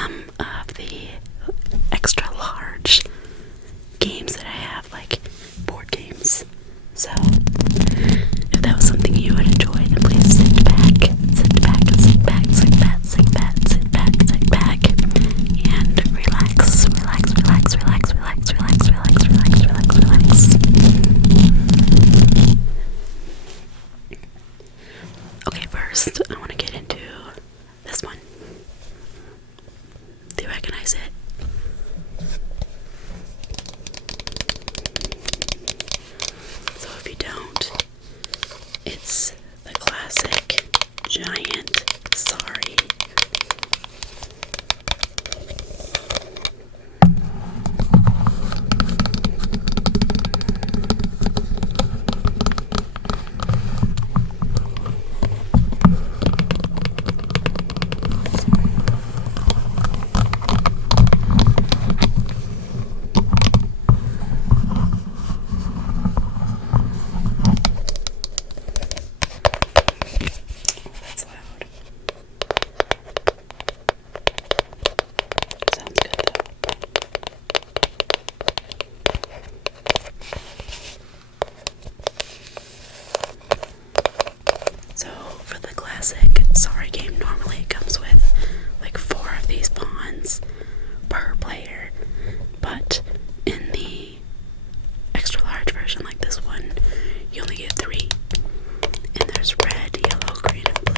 some of the extra large games that I have, like board games. So, if that was something you would enjoy, then please sit back, and relax. Okay, first, I want to get into this one. Do you recognize it? So if you don't, it's the classic giant sorry. That's loud. Sounds good though. So for the classic sorry game, normally it comes with like 4 of these pawns per player, but in the extra large version like this one, you only get 3, and there's red, yellow, green, and blue.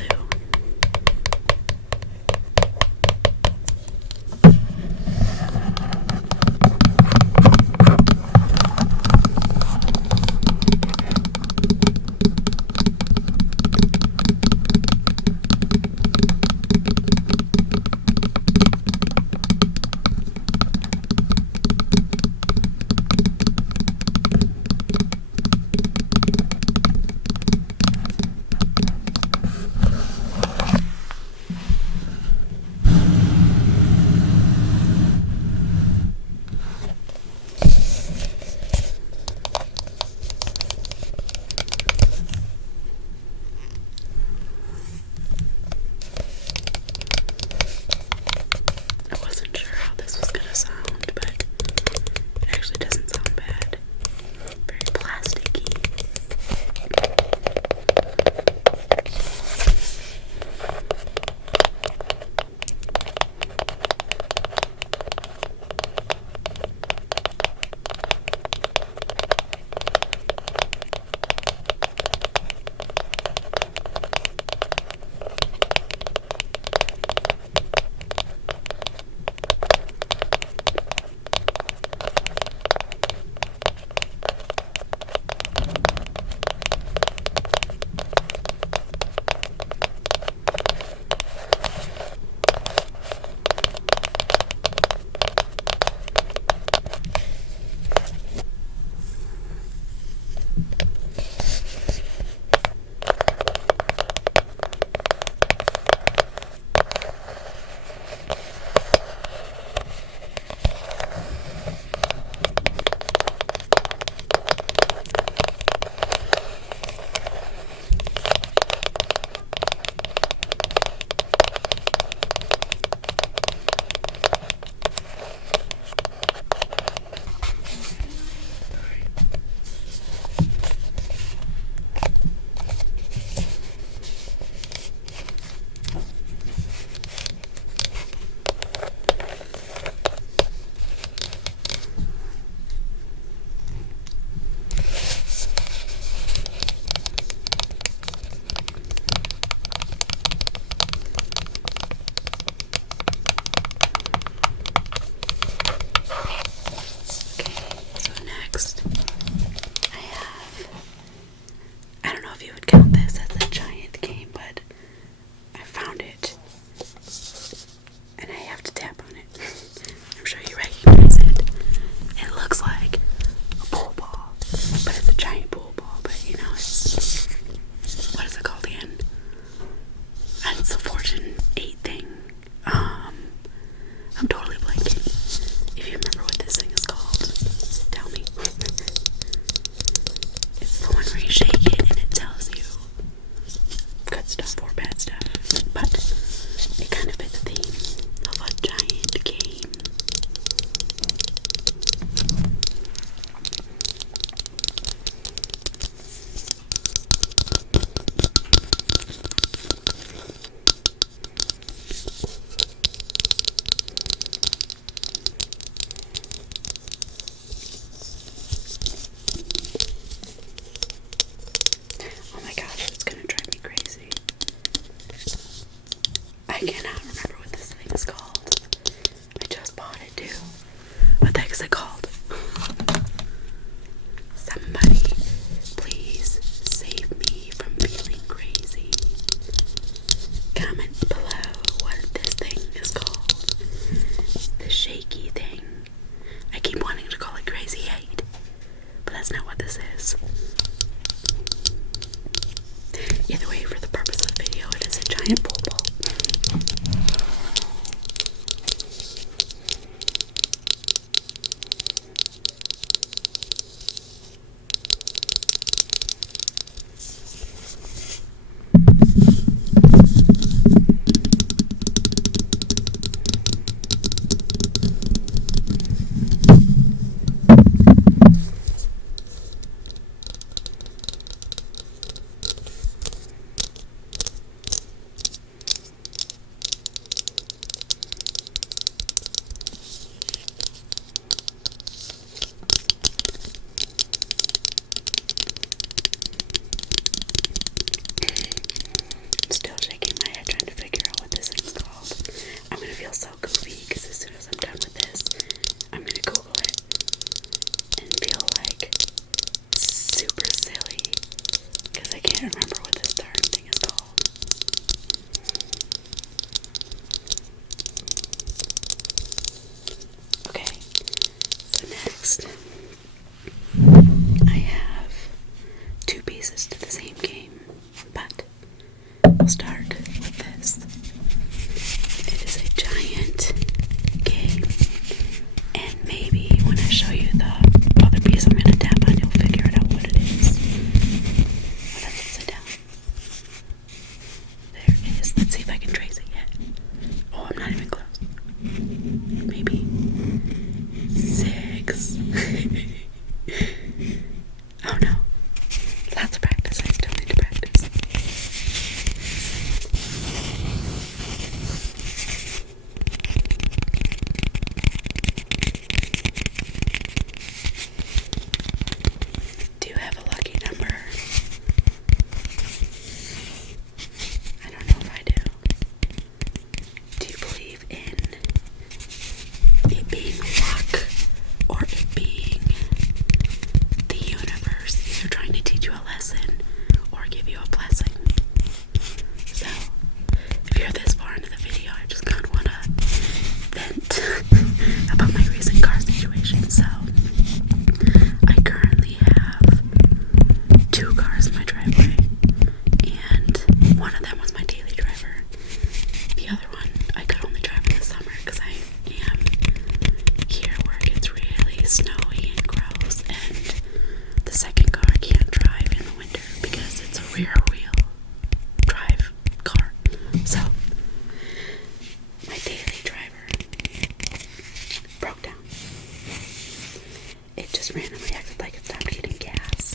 just randomly acted like it stopped getting gas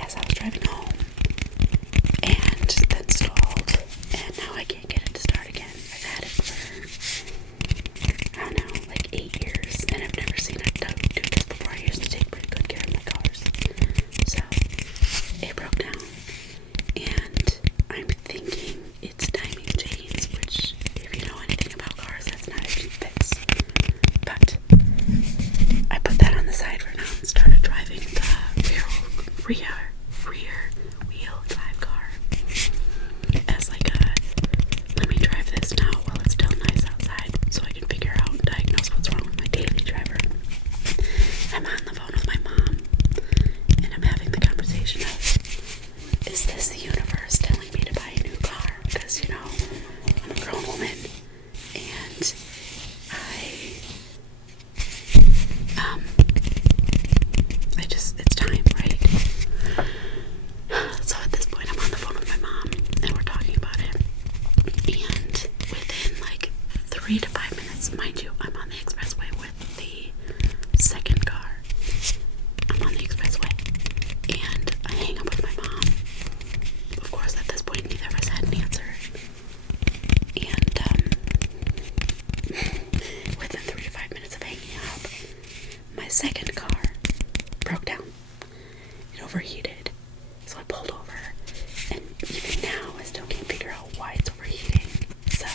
as I was driving home, and then stalled, and now I can't get it to start again. I've had it for, I don't know, like 8 years, and I've never seen it do this before. I used to take pretty good care of my cars. So, it broke down, and I'm thinking it's timing chains, which, if you know anything about cars, that's not a cheap fix. But I put that on the side for now and started driving the rear wheel drive car as like a, let me drive this now while it's still nice outside so I can figure out and diagnose what's wrong with my daily driver. I'm on the phone with my mom, and I'm having the conversation of, is this the universe telling me to buy a new car? Because, you know, I'm a grown woman, and it's time, right? So at this point, I'm on the phone with my mom, and we're talking about it, and within like 3 to 5 minutes, mind you, I'm on the expressway with the second car. I'm on the expressway, and I hang up with my mom. Of course, at this point, neither of us had an answer. And within 3 to 5 minutes of hanging up, my second car broke down. It overheated, so I pulled over, and even now I still can't figure out why it's overheating. So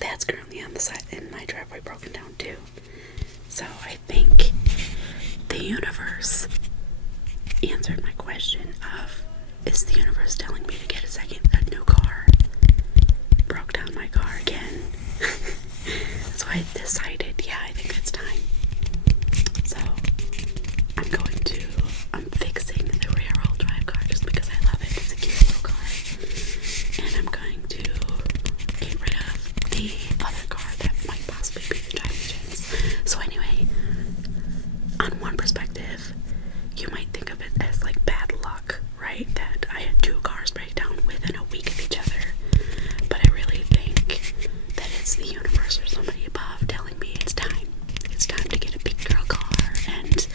that's currently on the side in my driveway, broken down too. So I think the universe answered my question of, is the universe telling me to get a new car? Broke down my car again. So I decided, yeah, I think it's time. So I'm fixing the rear wheel drive car just because I love it. It's a cute little car. And I'm going to get rid of the other car that might possibly be the driving chains. So anyway, on one perspective, you might think of it as like bad luck, right? That I had 2 cars break down within a week of each other. But I really think that it's the universe or somebody above telling me it's time. It's time to get a big girl car and,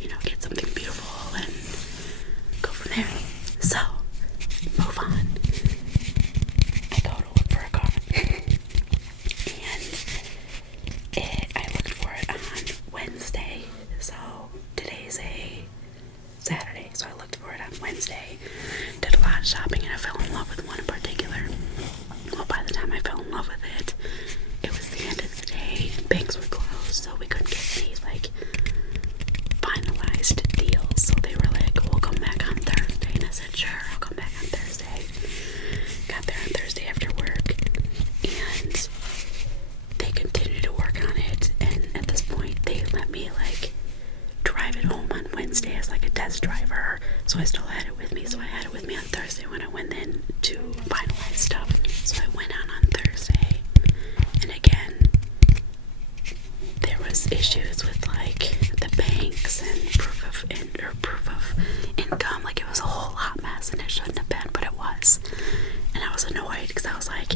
you know, get something beautiful and go from there. So, move on. I go to look for a car. And I looked for it on Wednesday. So, today's a Saturday. So, I looked for it on Wednesday. Did a lot of shopping, and I fell in love with one in particular. Well, by the time I fell in love with it, it was the end of the day, and banks were closed, so we couldn't get any, like, finalized deals. So they were like, we'll come back on Thursday, and I said, sure, I'll come back on Thursday. Got there on Thursday after work, and they continued to work on it, and at this point, they let me, like, drive it home on Wednesday as, like, a test driver, so I still had it with me. So I had it with me on Thursday when I went in to finalize stuff. So I went on Thursday, and again, there was issues with like the banks and proof of income. Like, it was a whole hot mess, and it shouldn't have been, but it was. And I was annoyed because I was like,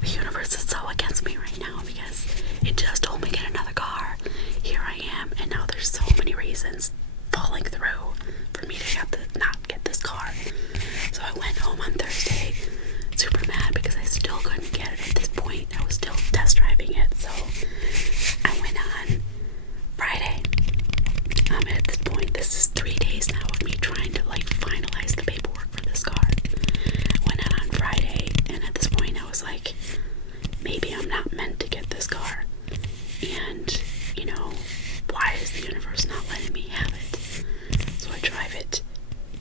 the universe is so against me right now because it just told me get another car. Here I am, and now there's so many reasons falling through for me to not get this car. So I went home on Thursday, super mad because I still couldn't get it at this point. I was still test driving it. So I went on Friday. At this point, this is 3 days now of me trying to like finalize the paperwork for this car. I went on Friday, and at this point I was like, maybe I'm not meant to get this car. And, you know, why is the universe not letting me have it? So I drive it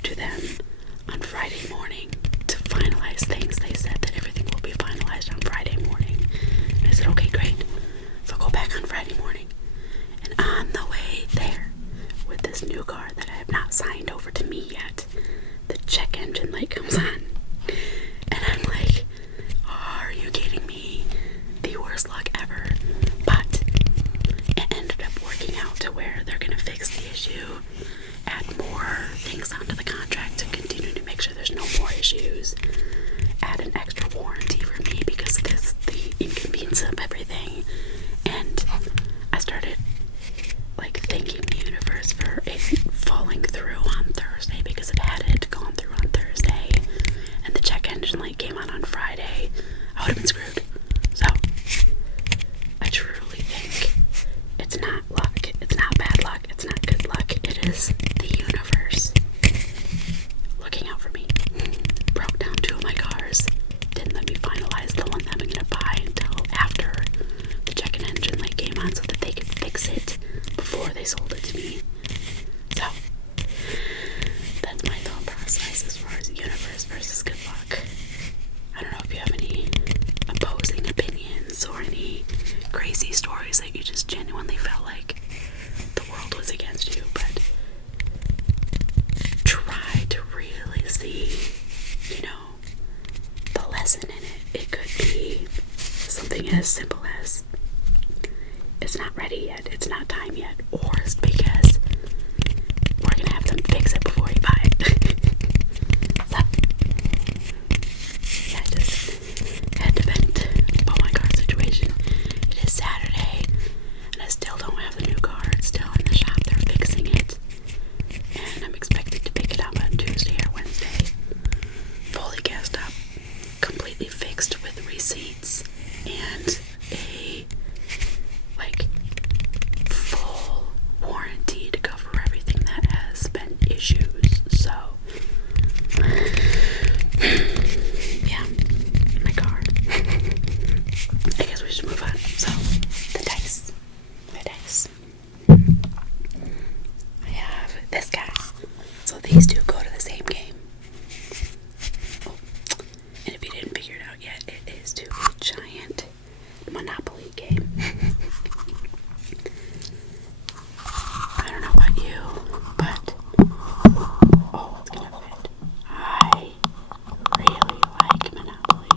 to them on Friday morning to finalize things. They said that everything will be finalized on Friday morning. And I said, okay, great. So I'll go back on Friday morning. And on the way there, with this new car that I have not signed over to me yet, the check engine light comes on. And I'm like, are you kidding me? The worst luck ever. But it ended up working out to where they're going to fix the issue, add more things onto the contract to continue to make sure there's no more issues, add an extra warranty for me because of the inconvenience of everything. And I would have been screwed. So, I truly think it's not luck, it's not bad luck, it's not good luck. It is the universe looking out for me. Broke down 2 of my cars. Didn't let me finalize the one that I'm gonna buy until after the check-in engine light came on so that they could fix it before they sold it to me. So, that's my thought process as far as universe versus good luck. I don't know if you have any opposing opinions or any crazy stories that you just genuinely felt like the world was against you, but try to really see, the lesson in it. It could be something as simple as it's not ready yet, it's not time yet, or it's because we're gonna have them fix it before you buy it. So, yeah, I just had to vent about my car situation. It is Saturday, and I still don't have the new car. It's still in the shop. They're fixing it, and I'm expected to pick it up on Tuesday or Wednesday. Fully gassed up, completely fixed with receipts, and a full warranty to cover everything that has been issues. So yeah, my car. I guess we should move on. So the dice. I have this guy. So these two go to the same game. Oh, and if you didn't figure it out yet, it is to a giant Monopoly game. I don't know about you, but it's gonna fit. I really like Monopoly.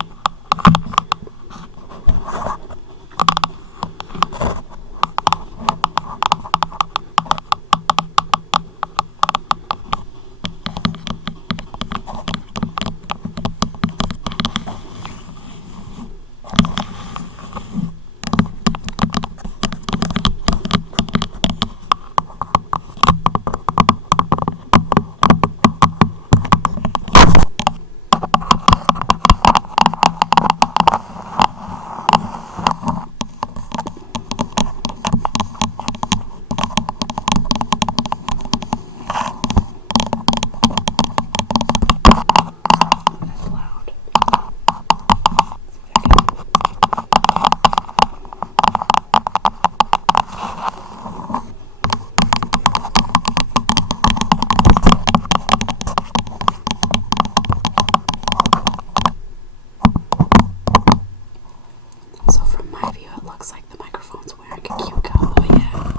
So from my view, it looks like the microphone's wearing a cute cowboy hat.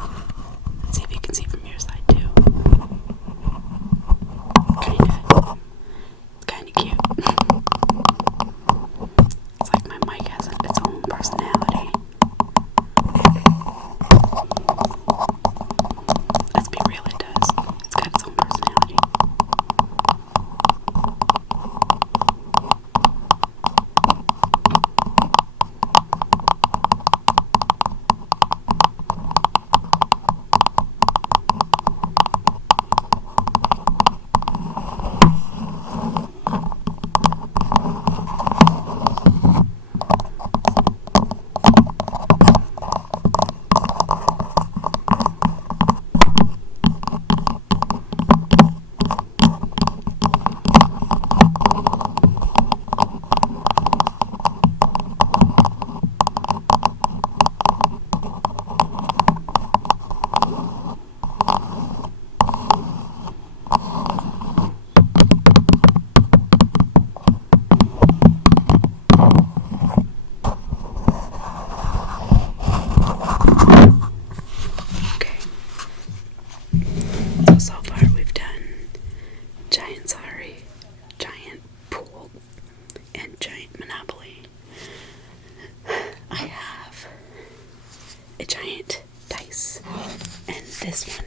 Let's see if you can see from your side too. Kinda cute. It's like my mic has its own personality. Let's be real, it does. It's got its own personality. So far we've done giant sorry, giant pool, and giant Monopoly. I have a giant dice, and this one